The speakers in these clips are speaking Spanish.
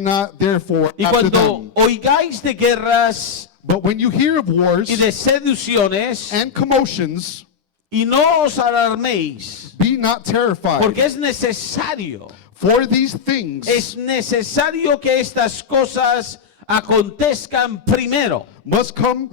not therefore Y after cuando them. oigáis de guerras But when you hear of wars y de seducciones, and commotions, y no os alarméis, be not terrified. porque es necesario, For these things es necesario que estas cosas acontezcan primero, must come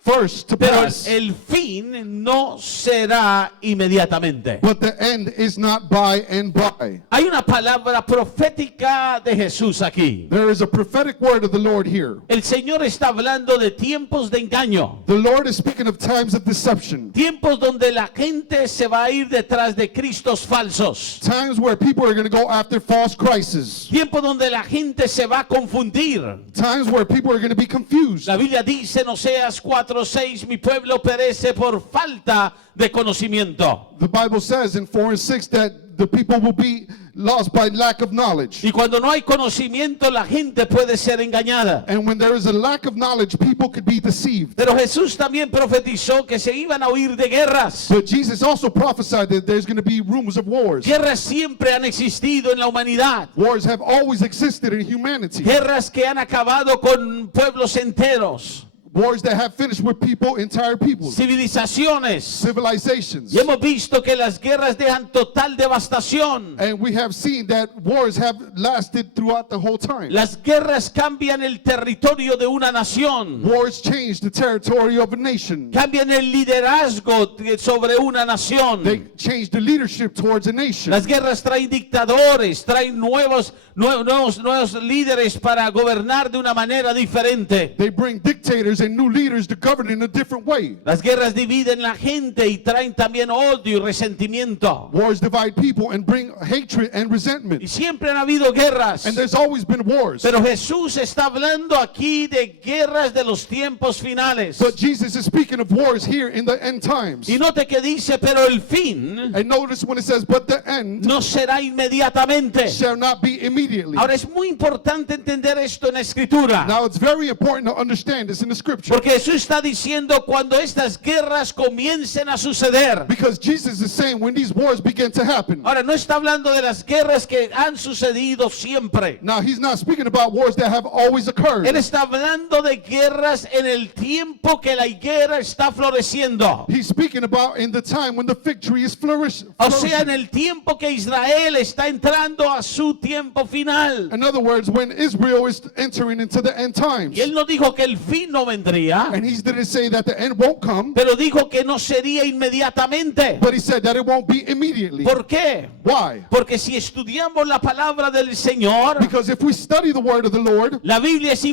first to pero pass, el fin no será inmediatamente. but the end is not by and by. Hay una palabra profética de Jesús aquí. There is a prophetic word of the Lord here. El Señor está hablando de tiempos de engaño, The Lord is speaking of times of deception, tiempos donde la gente se va a ir detrás de cristos falsos, times where people are going to go after false Christs, tiempos donde la gente se va a confundir. times where people are going to be confused. La Biblia dice en Oseas 4:6, mi pueblo perece por falta de conocimiento. The Bible says in 4 and 6 that the people will be lost by lack of knowledge. Y cuando no hay conocimiento, la gente puede ser engañada. And when there is a lack of knowledge, people could be deceived. Pero Jesús también profetizó que se iban a oír de guerras. But Jesus also prophesied that there's going to be rumors of wars. Guerras siempre han existido en la humanidad. Wars have always existed in humanity. Guerras que han acabado con pueblos enteros, Wars that have finished with people, entire peoples, civilizaciones. civilizations. Y hemos visto que las guerras dejan total devastación. And we have seen that wars have lasted throughout the whole time. Las guerras cambian el territorio de una nación. Wars change the territory of a nation. Cambian el liderazgo sobre una nación. They change the leadership towards a nation. Las guerras traen dictadores, traen nuevos líderes para gobernar de una manera diferente. They bring dictators and new leaders to govern in a different way. Las guerras dividen la gente y traen también odio y resentimiento. Wars divide people and bring hatred and resentment. Y siempre han habido guerras. And there's always been wars. Pero Jesús está hablando aquí de guerras de los tiempos finales. But Jesus is speaking of wars here in the end times. Y note que dice, pero el fin And notice when it says, but the end no será inmediatamente. shall not be immediately. Ahora es muy importante entender esto en la Escritura. Now it's very important to understand this in the scripture. Porque Jesús está diciendo cuando estas guerras comiencen a suceder. Because Jesus is saying when these wars begin to happen. Ahora no está hablando de las guerras que han sucedido siempre. Now he's not speaking about wars that have always occurred. Él está hablando de guerras en el tiempo que la higuera está floreciendo. He's speaking about in the time when the fig tree is flourishing. O sea, en el tiempo que Israel está entrando a su tiempo final. In other words, when Israel is entering into the end times. Y él no dijo que el fin no vendría, And he didn't say that the end won't come, pero dijo que no sería inmediatamente. but he said that it won't be immediately. ¿Por qué? Why? Porque si estudiamos la palabra del Señor, Because if we study the word of the Lord, la Biblia es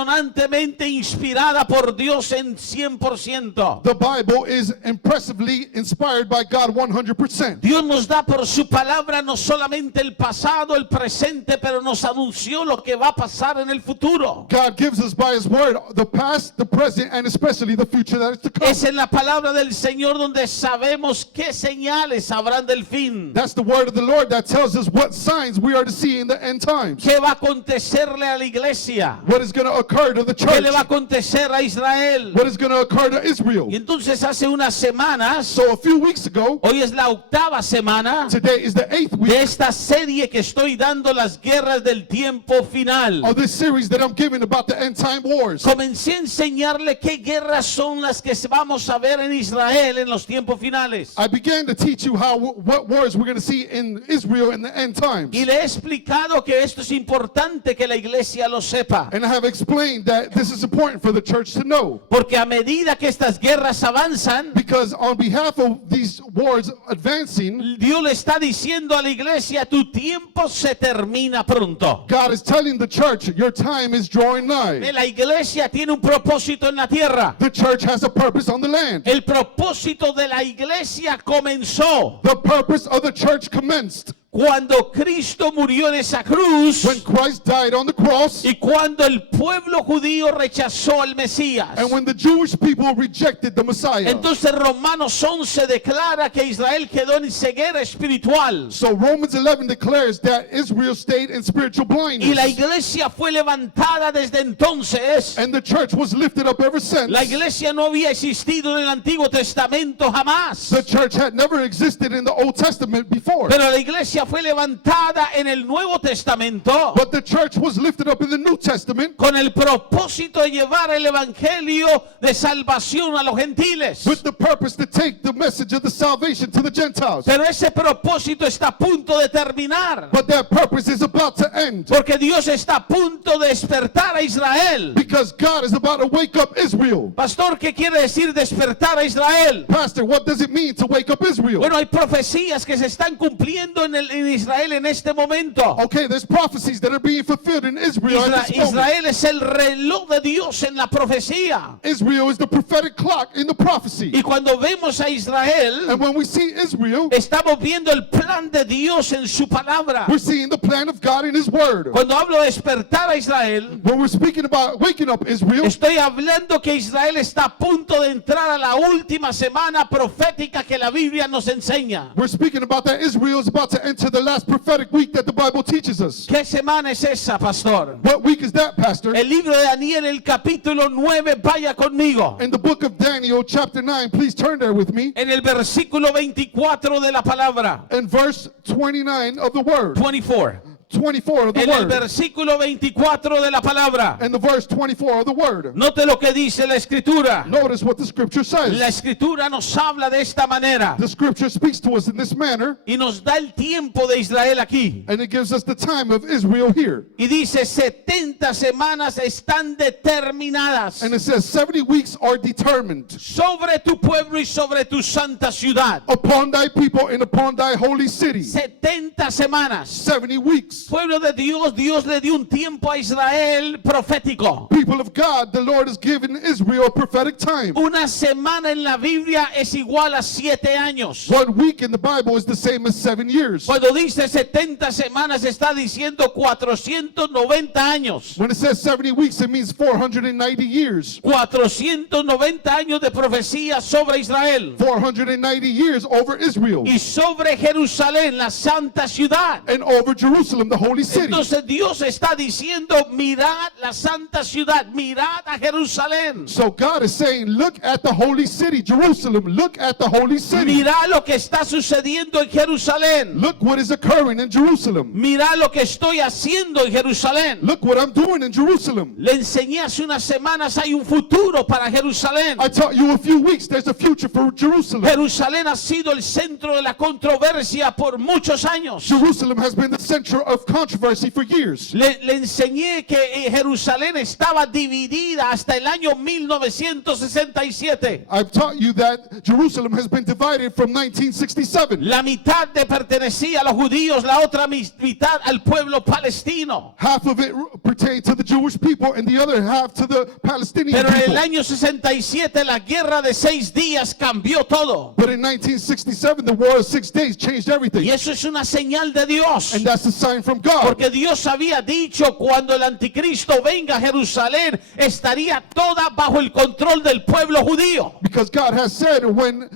impresionantemente inspirada por Dios en 100%. the Bible is impressively inspired by God 100%. Dios nos da por su palabra no solamente el pasado, el presente, pero nos anunció lo que va a pasar en el futuro. God gives us by his word the past, the present, and especially the future that is to come. Es en la palabra del Señor donde sabemos qué señales habrán del fin. That's the word of the Lord that tells us what signs we are to see in the end times. ¿Qué va a acontecerle a la iglesia? What is going to occur to the ¿Qué church? le va a acontecer a Israel? What is going to occur to Israel? Y entonces hace unas semanas, So a few weeks ago, hoy es la 8ª semana today is the 8th de week esta serie que estoy dando, las guerras del tiempo final. of this series that I'm giving about the end time wars. Comencé a enseñarle qué guerras son las que vamos a ver en Israel en los tiempos finales. I began to teach you what wars we're going to see in Israel in the end times. Y le he explicado que esto es importante que la iglesia lo sepa. And I have explained that this is important for the church to know. Porque a medida que estas guerras avanzan, Because on behalf of these wars advancing, Dios le está diciendo a la iglesia, tu tiempo se termina pronto. God is telling the church, your time is drawing nigh. La iglesia tiene un propósito en la tierra. The church has a purpose on the land. El propósito de la iglesia comenzó The purpose of the church commenced cuando Cristo murió en esa cruz when Christ died on the cross y cuando el pueblo judío rechazó al Mesías. and when the Jewish people rejected the Messiah. Entonces Romanos 11 declara que Israel quedó en ceguera espiritual So Romans 11 declares that Israel stayed in spiritual y la blindness. iglesia fue levantada desde entonces. And the church was lifted up ever since. La iglesia no había existido en el Antiguo Testamento jamás, The church had never existed in the Old Testament before. pero la iglesia fue levantada en el Nuevo Testamento but the church was lifted up in the New Testament con el propósito de llevar el evangelio de salvación a los gentiles. with the purpose to take the message of the salvation to the Gentiles. Pero ese propósito está a punto de terminar, But that purpose is about to end porque Dios está a punto de despertar a Israel. because God is about to wake up Israel. Pastor, ¿qué quiere decir despertar a Israel? Pastor, what does it mean to wake up Israel? Bueno, hay profecías que se están cumpliendo en Israel en este momento. Okay, there's prophecies that are being fulfilled in Israel at this moment. Israel es el reloj de Dios en la profecía. Israel is the prophetic clock in the prophecy. Y cuando vemos a Israel, And when we see Israel, estamos viendo el plan de Dios en su palabra. we're seeing the plan of God in His Word. Cuando hablo de despertar a Israel, When we're speaking about waking up Israel, estoy hablando que Israel está a punto de entrar a la última semana profética que la Biblia nos enseña. we're speaking about that Israel is about to enter the last prophetic week that the Bible teaches us. ¿Qué semana es esa, pastor? What week is that, Pastor? El libro de Daniel, el capítulo 9, vaya conmigo. In the book of Daniel, chapter 9, please turn there with me. En el versículo 24 de la palabra. In verse 29 of the Word. 24. 24 of the En el Word. versículo 24 de la palabra. In the verse 24 of the Word. Note lo que dice la escritura. Notice what the Scripture La says. escritura nos habla de esta manera The Scripture speaks to us in this manner, y nos da el tiempo de Israel aquí. and it gives us the time of Israel here. Y dice 70 semanas están determinadas And it says 70 weeks are determined sobre tu pueblo y sobre tu santa ciudad. upon thy people and upon thy holy city. 70 semanas. 70 weeks. Pueblo de Dios, Dios le dio un tiempo a Israel profético. People of God, the Lord has given Israel a prophetic time. Una semana en la Biblia es igual a 7 años. 1 week in the Bible is the same as 7 years. Cuando dice 70 semanas está diciendo 490 años. When it says 70 weeks, it means 490 years. 490 años de profecía sobre Israel 490 years over Israel y sobre Jerusalén, la santa ciudad. and over Jerusalem, the holy city. Entonces Dios está diciendo, mirad la santa ciudad, mirad a Jerusalén. So God is saying, look at the holy city, Jerusalem. Look at the holy city. Mirad lo que está sucediendo en Jerusalén. Look what is occurring in Jerusalem. Mirad lo que estoy haciendo en Jerusalén. Look what I'm doing in Jerusalem. Le enseñé hace unas semanas, hay un futuro para Jerusalén. I taught you a few weeks, there's a future for Jerusalem. Jerusalén ha sido el centro de la controversia por muchos años. Jerusalem has been the center of controversy for years. Le enseñé que Jerusalén estaba dividida hasta el año 1967. I've taught you that Jerusalem has been divided from 1967. La mitad le pertenecía a los judíos, la otra mitad al pueblo palestino. Half of it pertained to the Jewish people and the other half to the Palestinian Pero en el people. año 67 la guerra de 6 días cambió todo. But in 1967, the war of 6 days changed everything. Y eso es una señal de Dios. And that's a sign from God. Porque Dios había dicho cuando el anticristo venga a Jerusalén estaría toda bajo el control del pueblo judío. Because God has said when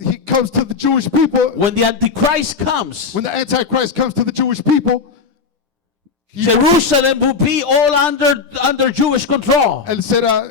he comes to the Jewish people, When the antichrist comes, when the Antichrist comes to the Jewish people, Jerusalem will be all under Jewish control. él será,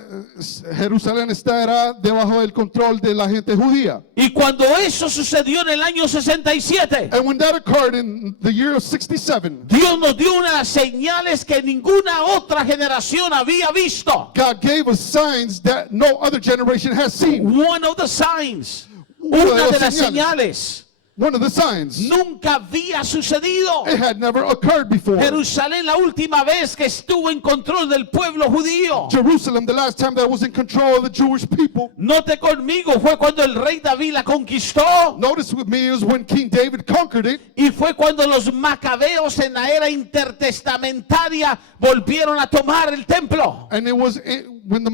Jerusalén estará debajo del control de la gente judía. Y cuando eso sucedió en el año 67, And when that occurred in the year of 67, Dios nos dio unas señales que ninguna otra generación había visto. God gave us signs that no other generation has seen. One of the signs, Una de una de las las señales, One of the signs. nunca había sucedido. It had never occurred before. Jerusalén, la última vez que estuvo en control del pueblo judío. Jerusalem, the last time that was in control of the Jewish people. Note conmigo, fue cuando el rey David la conquistó. Notice with me is when King David conquered it. Y fue cuando los macabeos en la era intertestamentaria volvieron a tomar el templo. And it was when the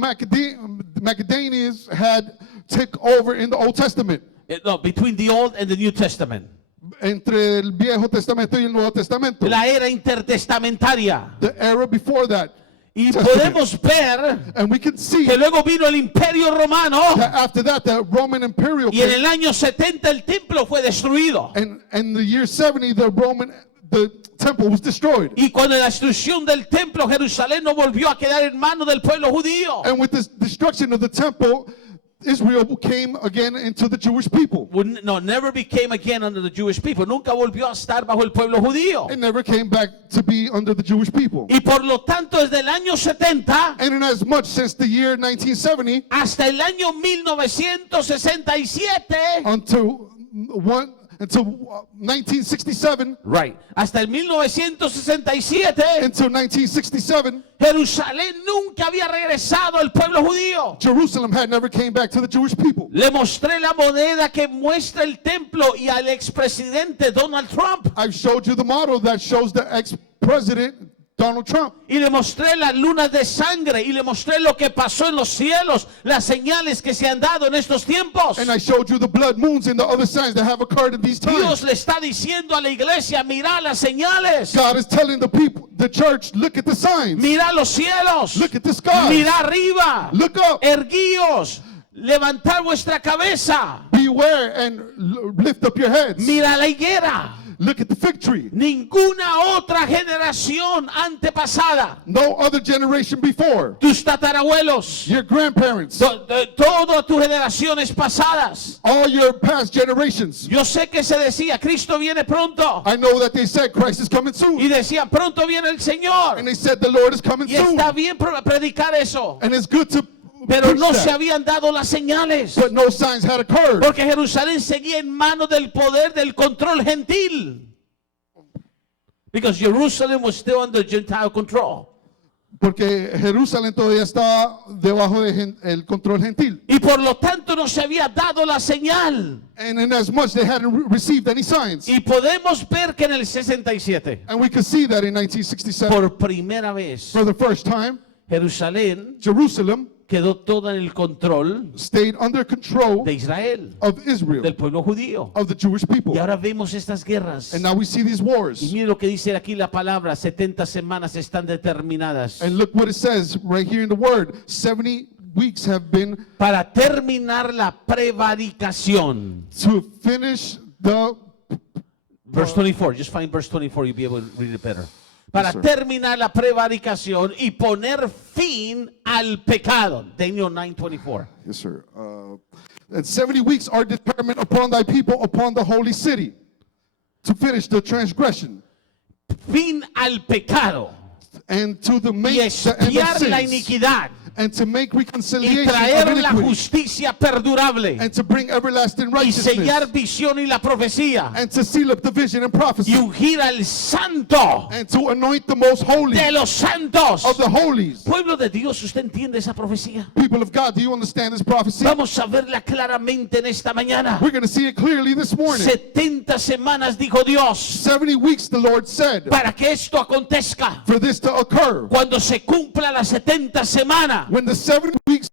Macedonians had took over in the Old Testament. No, between the Old and the New Testament. Entre el Viejo Testamento y el Nuevo Testamento. La era intertestamentaria. The era before that. Y Testament. podemos ver And we can see que luego vino el Imperio Romano that after that, the Roman Imperial y en came, el año 70 el templo fue destruido. and in the year 70, the temple was destroyed. Y con la destrucción del templo, Jerusalén no volvió a quedar en manos del pueblo judío. And with this destruction of the temple, Israel came again into the Jewish people. Never became again under the Jewish people. Nunca volvió a estar bajo el pueblo judío. It never came back to be under the Jewish people. Y por lo tanto, desde el año 70 And in as much since the year 1970 hasta el año 1967, until 1967, right, hasta el 1967, until 1967, Jerusalén nunca había regresado al pueblo judío. Jerusalem had never came back to the Jewish people. Le mostré la moneda que muestra el templo y al expresidente Donald Trump. I've showed you the model that shows the ex-president Donald Trump. Y le mostré las lunas de sangre y le mostré lo que pasó en los cielos, las señales que se han dado en estos tiempos. And I showed you the blood moons and the other signs that have occurred in these times. Dios le está diciendo a la iglesia, mira las señales, God is telling the people, the church, look at the signs. mira los cielos, Look at the skies. mira arriba, Look up. erguíos, levantad vuestra cabeza, Beware and lift up your heads. mira la higuera. Look at the fig tree. Ninguna otra generación antepasada, No other generation before. tus tatarabuelos, Your grandparents. todas tus generaciones pasadas. All your past generations. Yo sé que se decía, Cristo viene pronto. I know that they said Christ is coming Y soon. decía, pronto viene el Señor. And they said the Lord is coming Y soon. está bien predicar eso. And it's good to Pero preach no se that. habían dado las señales. But no signs had occurred. Porque Jerusalén seguía en manos del poder del control gentil. Because Jerusalem was still under Gentile control. Porque Jerusalén todavía estaba debajo del control gentil. Y por lo tanto no se había dado la señal. And in as much they hadn't received any signs. Y podemos ver que en el 67, And we could see that in 1967, por primera vez, for the first time, Jerusalén Jerusalem quedó toda en el control stayed under control de Israel, of Israel, del pueblo judío. of the Jewish people. Y ahora vemos estas guerras. And now we see these Y wars. mire lo que dice aquí la palabra, 70 semanas están determinadas And look what it says right here in the word. 70 weeks have been para terminar la prevaricación. to finish the Verse 24, just find verse 24, you'll be able to read it better. Para sir. terminar la prevaricación y poner fin al pecado. Daniel 9:24. Yes, sir. And 70 weeks are determined upon thy people, upon the holy city, to finish the transgression Fin al pecado and to the y make the end of expiar la sins, iniquidad and to make y reconciliation of traer la iniquity, justicia perdurable and to bring everlasting y sellar righteousness, visión y la profecía and to seal up the vision and y prophecy, ungir al santo and to anoint the most holy de los santos. of the holies. Pueblo de Dios, ¿usted entiende esa profecía? People of God, do you understand this prophecy? Vamos a verla claramente en esta mañana. We're going to see it clearly this morning. 70 semanas dijo Dios 70 weeks, the Lord said, para que esto acontezca. for this to occur. Cuando se cumpla las 70 semanas, When the 70 weeks,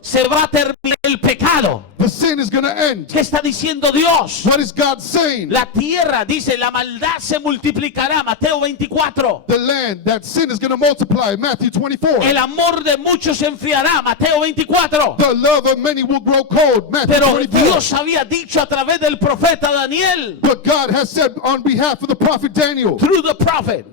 se va a terminar el pecado. the sin is going to end. ¿Qué está diciendo Dios? What is God saying? La tierra, dice, la maldad se multiplicará. Mateo 24. The land, that sin is going to multiply. Matthew 24. El amor de muchos se enfriará. Mateo 24. The love of many will grow cold. Matthew Pero 24. Dios había dicho a través del profeta Daniel, But God has said on behalf of the prophet Daniel, through the prophet,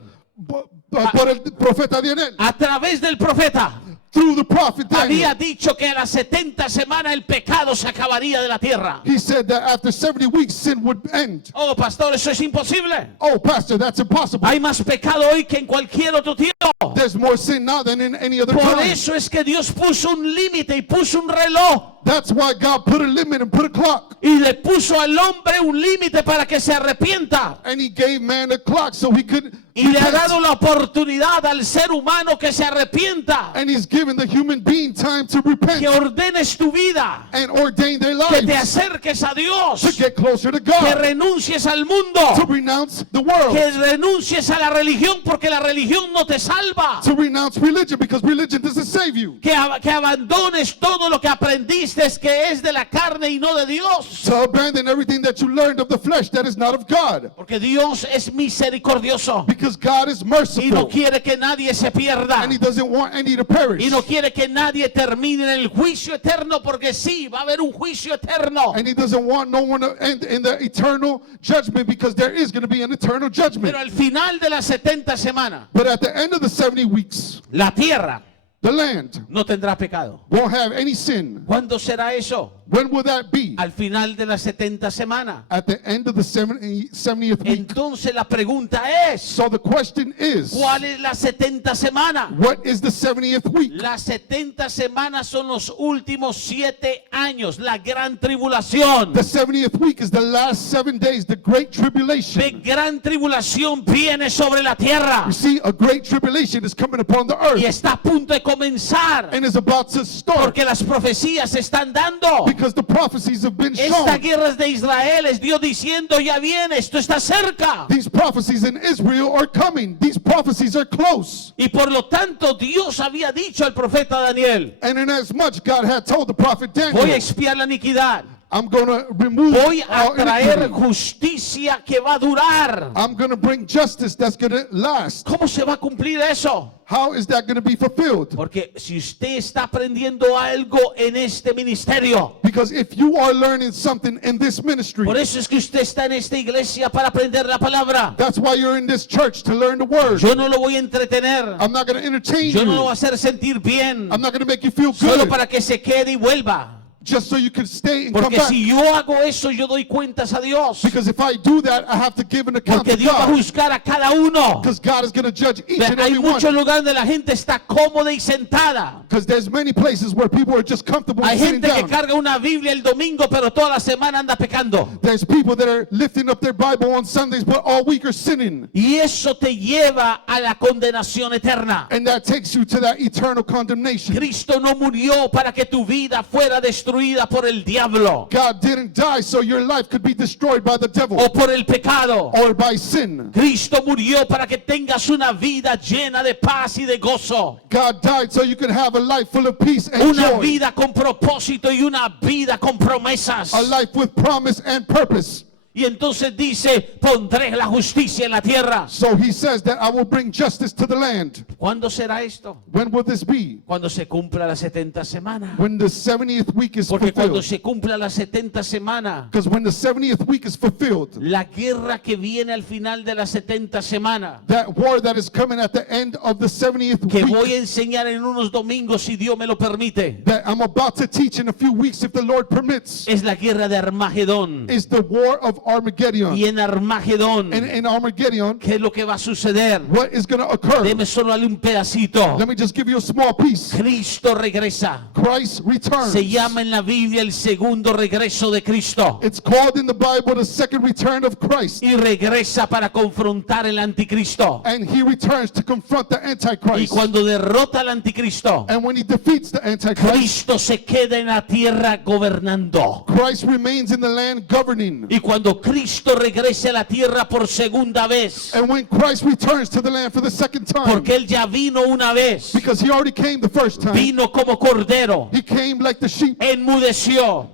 por el profeta Daniel, a través del profeta, through the prophet había Daniel, dicho que a las 70 semanas el pecado se acabaría de la tierra. he said that after 70 weeks sin would end. Oh, pastor, eso es imposible. Oh, pastor, that's impossible. Hay más pecado hoy que en cualquier otro tiempo. There's more sin now than in any other Por time. eso es que Dios puso un límite y puso un reloj That's why God put a limit and put a clock. y le puso al hombre un límite para que se arrepienta. And he gave man a clock so he could Y le ha repent. dado la oportunidad al ser humano que se arrepienta, And he's given the human being time to repent que ordenes tu vida, and ordain their que te lives acerques a to Dios, get closer to que God, renuncies al to mundo, renounce the world, que renuncies a la religión porque la religión no te salva, to renounce religion because religion doesn't save you, que abandones todo lo que aprendiste que es de la carne y no de Dios. to abandon everything that you learned of the flesh that is not of God, Porque Dios es misericordioso because God is y no merciful quiere que nadie se pierda and he doesn't want any to perish, y no quiere que nadie termine en el juicio eterno, porque sí, va a haber un juicio eterno. and he doesn't want no one to end in the eternal judgment because there is going to be an eternal judgment. Pero al final de las 70 semanas, But at the end of the 70 weeks, la tierra The land no tendrá pecado. won't have any sin. ¿Cuándo será eso? When will that be? Al final de la 70 semana. At the end of the 70th week. Entonces la pregunta es, So the question is, ¿cuál es la 70 semana? what is the 70th week? Las 70 semanas son los últimos 7 años, la gran tribulación. The 70th week is the last 7 days, the great La tribulation. gran tribulación viene sobre la tierra You see, a great tribulation is coming upon the y earth está a punto de comenzar and is about to start porque las profecías se están dando. because the prophecies have been Esta shown. guerra es de Israel, es Dios diciendo, ya viene, esto está cerca. These prophecies in Israel are coming. These prophecies are close. Y por lo tanto Dios había dicho al profeta Daniel, And inasmuch God had told the prophet voy a Daniel, expiar la iniquidad, I'm going to remove voy a all traer iniquity. justicia que va a durar. I'm going to bring justice that's going to last. ¿Cómo se va a cumplir eso? How is that going to be fulfilled? Porque si usted está aprendiendo algo en este ministerio, Because if you are learning something in this ministry, por eso es que usted está en esta iglesia para aprender la palabra. that's why you're in this church, to learn the word. Yo no lo voy a entretener, I'm not going to entertain yo no lo voy you. a hacer sentir bien, I'm not going to make you feel solo good para que se quede y vuelva. just so you can stay and come Porque back. si yo hago eso, yo doy cuentas a Dios. Because if I do that, I have to give an account Porque to Dios va a God. juzgar a cada uno. Because God is going to judge each and Hay every one. muchos lugares donde la gente está cómoda y sentada. Because there's many places where people are just comfortable Hay sitting gente que down. carga una Biblia el domingo, pero toda la semana anda pecando. There's people that are lifting up their Bible on Sundays, but all week are sinning. Y eso te lleva a la condenación eterna. And that takes you to that eternal condemnation. Cristo no murió para que tu vida fuera destruida por el diablo God didn't die so your life could be destroyed by the devil o por el pecado. or by sin. Cristo murió para que tengas una vida llena de paz y de gozo. God died so you could have a life full of peace and Una joy. vida con propósito y una vida con promesas. A life with promise and purpose. Y entonces dice, pondré la justicia en la tierra. So he says that I will bring justice to the land. ¿Cuándo será esto? When will this be? Cuando se cumpla la 70 semana. When the 70th week is Porque cuando fulfilled. se cumpla la 70 semana, Because when the 70th week is fulfilled, la guerra que viene al final de la 70 semana, that war that is coming at the end of the 70th que week, voy a enseñar en unos domingos si Dios me lo permite, that I'm about to teach in a few weeks if the Lord permits, es la guerra de Armagedón. is the war of Armageddon. Y en Armagedón, And in Armageddon, ¿qué es lo que va a suceder? what is going to occur? Deme solo un pedacito. Let me just give you a small piece. Cristo regresa. Christ returns. Se llama en la Biblia el segundo regreso de Cristo. It's called in the Bible the second return of Christ. Y regresa para confrontar el anticristo. And he returns to confront the Y Antichrist. cuando derrota al anticristo, And when he defeats the Antichrist, Cristo se queda en la tierra gobernando. Christ remains in the land governing. Y cuando Cristo regrese a la tierra por segunda vez, And when Christ returns to the land for the second time, porque Él ya vino una vez, because he already came the first time, vino como cordero, he came like the sheep. enmudeció,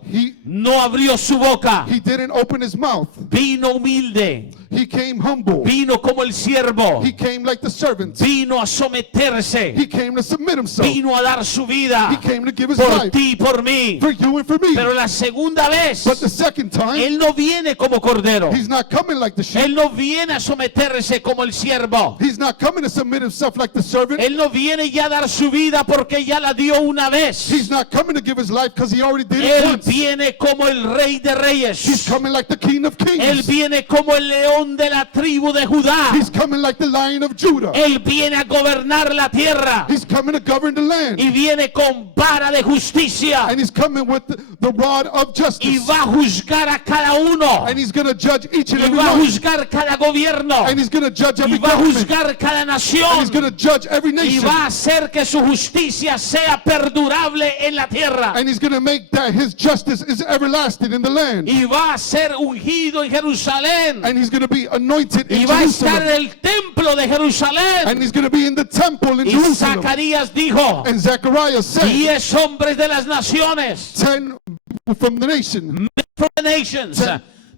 no abrió su boca, He didn't open his mouth. vino humilde, He came humble. vino como el siervo, He came like the servant. vino a someterse, He came to submit himself. vino a dar su vida He came to give his por life ti y por mí. for you and for me. Pero la segunda vez, But the second time, Él no viene como cordero. he's not coming like the sheep. Él no viene a someterse como el siervo. He's not coming to submit himself like the servant. Él no viene ya a dar su vida porque ya la dio una vez. He's not coming to give his life because he already did it Él once. viene como el rey de He's reyes. coming like the king of Él kings. viene como el león de la tribu de Judá. He's coming like the lion of Judah. Él viene a gobernar la tierra He's coming to govern the land. y viene con vara de justicia And he's coming with the rod of y justice. va a juzgar a cada uno And he's going to judge each and y every va a one. juzgar cada gobierno And he's going to judge y every va a government. juzgar cada And he's going nación to judge every y nation. va a hacer que su justicia sea perdurable en la tierra And he's going to make that his justice is everlasting in the land. y va a ser ungido en Jerusalén And he's going to be anointed y in va a estar en Jerusalem. el templo de Jerusalén. And he's going to be in the temple in Y Jerusalem. Zacarías dijo, And Zechariah said, 10 hombres de las naciones 10 people from the nation from the nations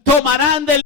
tomarán del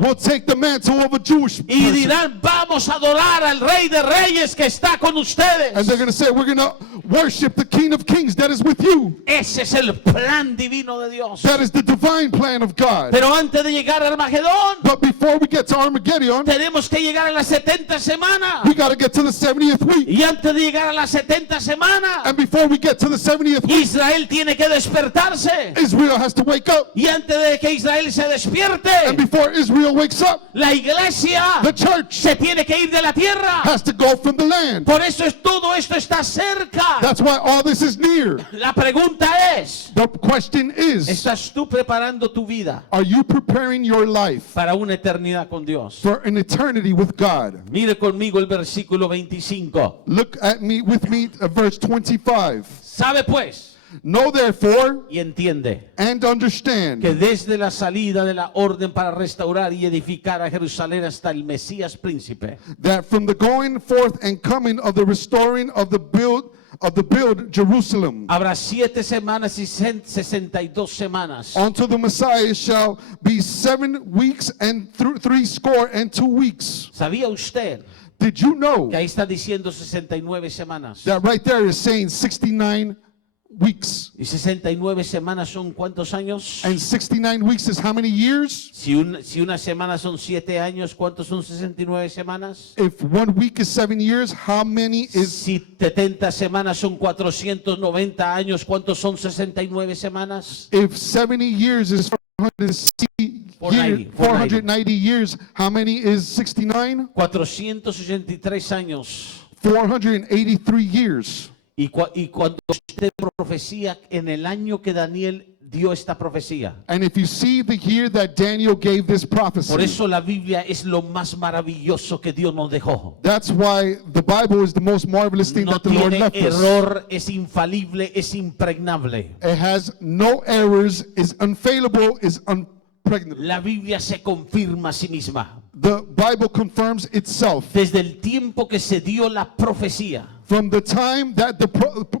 will take the mantle of a Jewish y person. dirán, vamos a adorar al Rey de Reyes que está con And ustedes. they're going to say, we're going to worship the King of Kings that is with you. Ese es el plan divino de Dios. That is the divine plan of God. Pero antes de llegar a Armagedón, But before we get to Armageddon, tenemos que llegar a las 70 semanas. we got to get to the 70th week. Y antes de llegar a las 70 semanas, And before we get to the 70th week, Israel tiene que despertarse. Israel has to wake up. Y antes de que Israel se And despierte, before Israel wakes up, la iglesia the church se tiene que ir de la tierra. has to go from the land. Por eso todo esto está cerca. That's why all this is near. La pregunta es, The question is, ¿estás tú preparando tu vida are you preparing your life para una eternidad con Dios? for an eternity with God? Mire conmigo el versículo 25. Look at me with me at verse 25. Sabe pues Know therefore y entiende and understand que desde la salida de la orden para restaurar y edificar a Jerusalén hasta el Mesías príncipe, that from the going forth and coming of the restoring of the build Jerusalem habrá 7 semanas y 62 semanas. unto the Messiah shall be 7 weeks and 62 weeks. ¿Sabía usted Did you know que ahí está diciendo 69 semanas? that right there is saying 69 weeks? ¿Y 69 semanas son cuántos años? And 69 weeks is how many years? Si una semana son 7 años, ¿cuántos son 69 semanas? If 1 week is 7 years, how many is Si 70 semanas son 490 años, ¿cuántos son 69 semanas? if 70 years is 490 years, how many is 69? 483 años. 483 years. Y cuando usted profecía en el año que Daniel dio esta profecía. And if you see the year that Daniel gave this prophecy, Por eso la Biblia es lo más maravilloso que Dios nos dejó. that's why the Bible is the most marvelous thing No that the Lord tiene left us. error, es infalible, es impregnable. It has no errors, is unfailable, is impregnable. La Biblia se confirma a sí misma. The Bible confirms itself. Desde el tiempo que se dio la profecía, From the time that the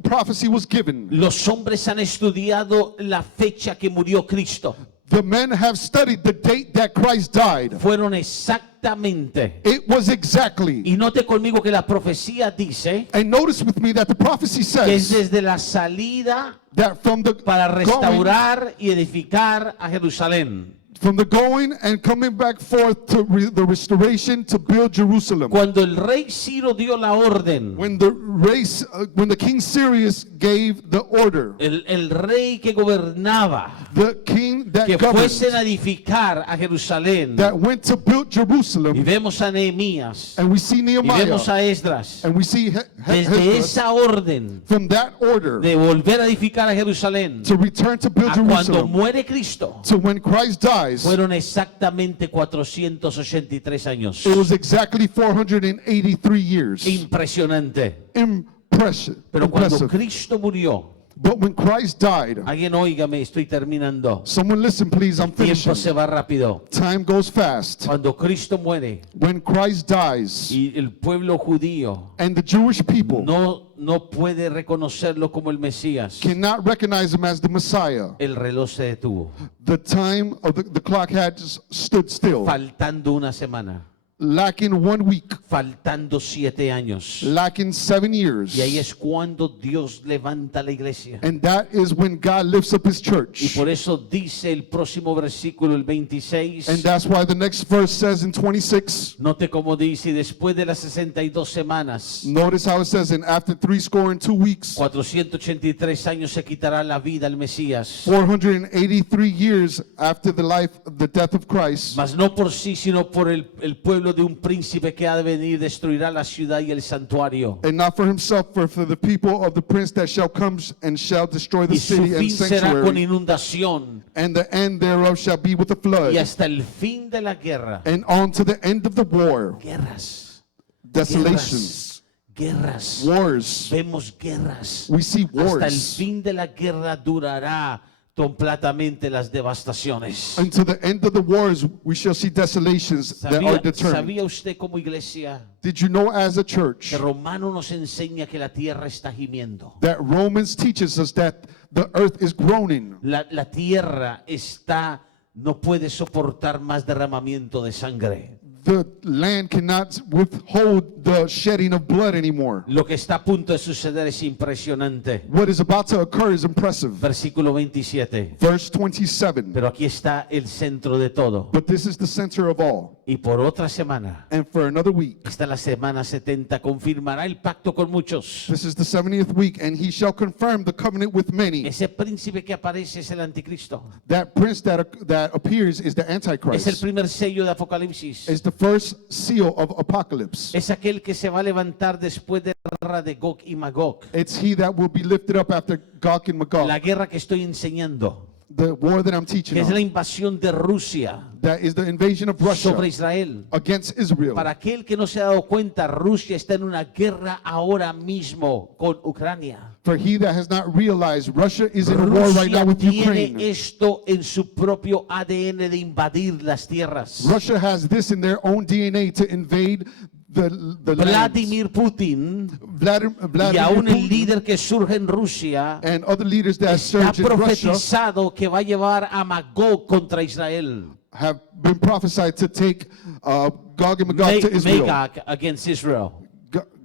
prophecy was given, los hombres han estudiado la fecha que murió Cristo. the men have studied the date that Christ died. Fueron exactamente. It was exactly. Y note conmigo que la profecía dice And notice with me that the prophecy que es says desde la salida that from the para going, restaurar y edificar a Jerusalén. from the going and coming back forth to the restoration to build Jerusalem. Cuando el rey Ciro dio la orden, When the King Cyrus gave the order, el rey que gobernaba, the king that que fuesen a governed, edificar a Jerusalén, that went to build y Jerusalem, vemos a Nehemías, and we see y Nehemiah, vemos a Esdras, and we see desde Esdras, esa orden from that order de volver a edificar a Jerusalén to return to build a cuando Jerusalem, muere Cristo, to when Christ dies, fueron exactamente 483 años. it was exactly 483 years. Impresionante. Impressive. Pero cuando Impressive. Cristo murió, But when Christ died, alguien óigame, estoy terminando. someone listen please, I'm El tiempo finishing. se va rápido. Time goes fast. Cuando Cristo muere When Christ dies, y el pueblo judío and the Jewish people no puede reconocerlo como el Mesías, cannot recognize him as the Messiah, el reloj se detuvo, the time of the clock had stood still, faltando una semana, lacking 1 week, faltando 7 años. lacking 7 years. Y ahí es cuando Dios levanta la iglesia. And that is when God lifts up his Y church. por eso dice el próximo versículo, el 26. And that's why the next verse says in 26, Note cómo dice, y después de las 62 semanas, notice how it says, and after 62 weeks, 483 años se quitará la vida al Mesías. 483 years after the death of Christ, Mas no por sí, sino por el pueblo de un príncipe que ha de venir, destruirá la ciudad y el santuario. and not for himself, but for the people of the prince that shall come and shall destroy the Y su city and fin será con sanctuary, inundación. and the end thereof shall be with a Y flood, hasta el fin de la guerra. and on to the end of the war, Guerras. desolations, Guerras. wars. Vemos guerras. We see Hasta el wars. fin de la guerra durará completamente las devastaciones. Until the end of the wars, we shall see desolations that are determined. ¿Sabía usted como iglesia Did you know as a church que Romano nos enseña que la tierra está gimiendo? that Romans teaches us that the earth is groaning? La tierra está no puede soportar más derramamiento de sangre. The land cannot withhold the shedding of blood anymore. Lo que está a punto de suceder es impresionante. What is about to occur is impressive. Versículo 27. Verse 27. Pero aquí está el centro de todo. But this is the center of all. Y por otra semana, And for another week, esta es la semana 70, confirmará el pacto con muchos. this is the 70th week, and he shall confirm the covenant with many. Ese príncipe que aparece es el anticristo. That prince that appears is the Es el Antichrist. primer sello de Apocalipsis. Is the first seal of Apocalypse. Es aquel que se va a levantar después de la guerra de Gog y Magog. It's he that will be lifted up after Gog and La Magog. guerra que estoy enseñando, The war that I'm teaching que es la on. invasión de Rusia That is the invasion of sobre Russia Israel. against Israel. Para aquel que no se ha dado cuenta, Rusia está en una guerra ahora mismo con Ucrania. For he that has not realized, Russia is in a war right now Rusia with tiene Ukraine. esto en su propio ADN de invadir las tierras. Russia has this in their own DNA to invade the lands. Vladimir Putin y Vladimir aún el Putin líder que surge en Rusia and other leaders that está surge in Russia profetizado que va a llevar a Magog contra Israel. have been prophesied to take Gog and Magog to Israel. Magog against Israel.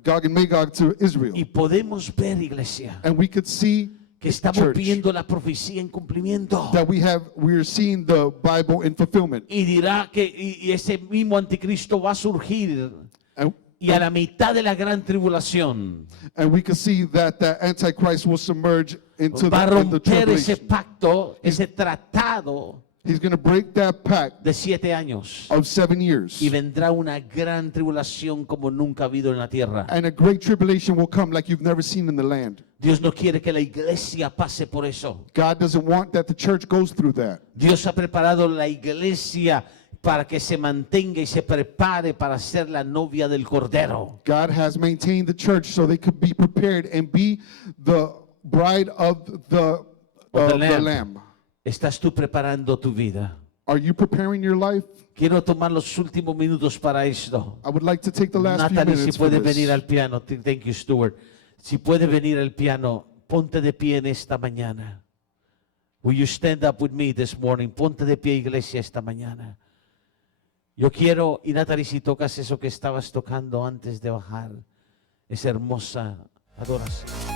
Gog and Magog to Israel. Y podemos ver, iglesia, And we could see que estamos church, viendo la profecía en cumplimiento. that we're seeing the Bible in fulfillment. Y dirá que y ese mismo anticristo va a surgir And, y a la mitad de la gran tribulación and we can see that the Antichrist will submerge into va a the romper ese tribulation. pacto, ese tratado He's going to break that pact de 7 años of 7 years. y vendrá una gran tribulación como nunca ha habido en la tierra. And a great tribulation will come like you've never seen in the land. Dios no quiere que la iglesia pase por eso. God doesn't want that the church goes through that. Dios ha preparado la iglesia para que se mantenga y se prepare para ser la novia del Cordero. God has maintained the church so they could be prepared and be the bride of the Lamb. ¿Estás tú preparando tu vida? Are you preparing your life? Quiero tomar los últimos minutos para esto. I would like to take the last few Natalie, si minutes for puede venir this. al piano. Thank you, Stuart. Si puede venir al piano, ponte de pie en esta mañana. Will you stand up with me this morning? Ponte de pie, iglesia, esta mañana. Yo quiero, y Natalie, si tocas eso que estabas tocando antes de bajar, esa hermosa adoración.